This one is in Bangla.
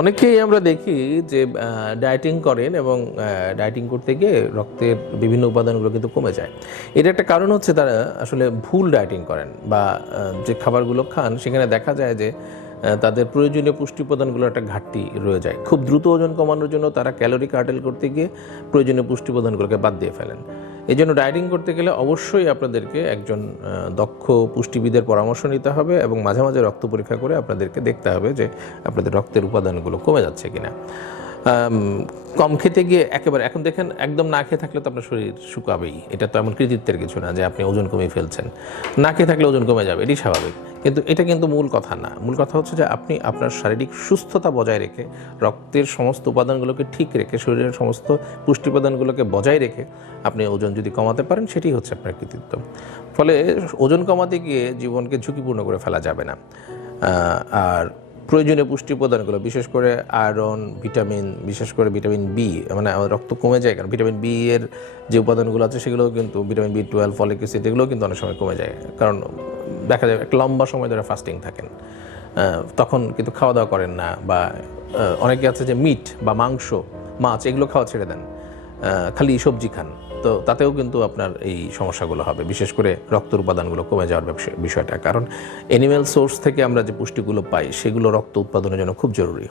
অনেকেই আমরা দেখি যে ডায়েটিং করেন এবং ডায়েটিং করতে গিয়ে রক্তের বিভিন্ন উপাদানগুলো কিন্তু কমে যায়। এর একটা কারণ হচ্ছে তারা আসলে ভুল ডায়েটিং করেন বা যে খাবারগুলো খান সেখানে দেখা যায় যে তাদের প্রয়োজনীয় পুষ্টি উপাদানগুলোর একটা ঘাটতি রয়ে যায়। খুব দ্রুত ওজন কমানোর জন্য তারা ক্যালোরি কার্টেল করতে গিয়ে প্রয়োজনীয় পুষ্টি উপাদানগুলোকে বাদ দিয়ে ফেলেন। এই জন্য ডায়েটিং করতে গেলে অবশ্যই আপনাদেরকে একজন দক্ষ পুষ্টিবিদের পরামর্শ নিতে হবে এবং মাঝে মাঝে রক্ত পরীক্ষা করে আপনাদেরকে দেখতে হবে যে আপনাদের রক্তের উপাদানগুলো কমে যাচ্ছে কিনা। কম খেতে গিয়ে একেবারে এখন দেখেন একদম না খেয়ে থাকলে তো আপনার শরীর শুকাবেই, এটা তো এমন কৃতিত্বের কিছু না যে আপনি ওজন কমিয়ে ফেলছেন। না খেয়ে থাকলে ওজন কমে যাবে, এটি স্বাভাবিক, কিন্তু এটা কিন্তু মূল কথা না। মূল কথা হচ্ছে যে আপনি আপনার শারীরিক সুস্থতা বজায় রেখে রক্তের সমস্ত উপাদানগুলোকে ঠিক রেখে শরীরের সমস্ত পুষ্টি উপাদানগুলোকে বজায় রেখে আপনি ওজন যদি কমাতে পারেন সেটি হচ্ছে আপনার কৃতিত্ব। ফলে ওজন কমাতে গিয়ে জীবনকে ঝুঁকিপূর্ণ করে ফেলা যাবে না। আর প্রয়োজনীয় পুষ্টি উপাদানগুলো বিশেষ করে আয়রন, ভিটামিন, বিশেষ করে ভিটামিন বি, মানে আমাদের রক্ত কমে যায় কারণ ভিটামিন বি এর যে উপাদানগুলো আছে সেগুলোও কিন্তু ভিটামিন বি12, ফলিক অ্যাসিড, এগুলোও কিন্তু অনেক সময় কমে যায় কারণ দেখা যায় একটা লম্বা সময় ধরে ফাস্টিং থাকেন, তখন কিন্তু খাওয়া দাওয়া করেন না, বা অনেকে আছে যে মিট বা মাংস, মাছ এগুলো খাওয়া ছেড়ে দেন, খালি সবজি খান, তো তাতেও কিন্তু আপনার এই সমস্যাগুলো হবে, বিশেষ করে রক্তের উপাদানগুলো কমে যাওয়ার বিষয়টা। কারণ অ্যানিম্যাল সোর্স থেকে আমরা যে পুষ্টিগুলো পাই সেগুলো রক্ত উৎপাদনের জন্য খুব জরুরি।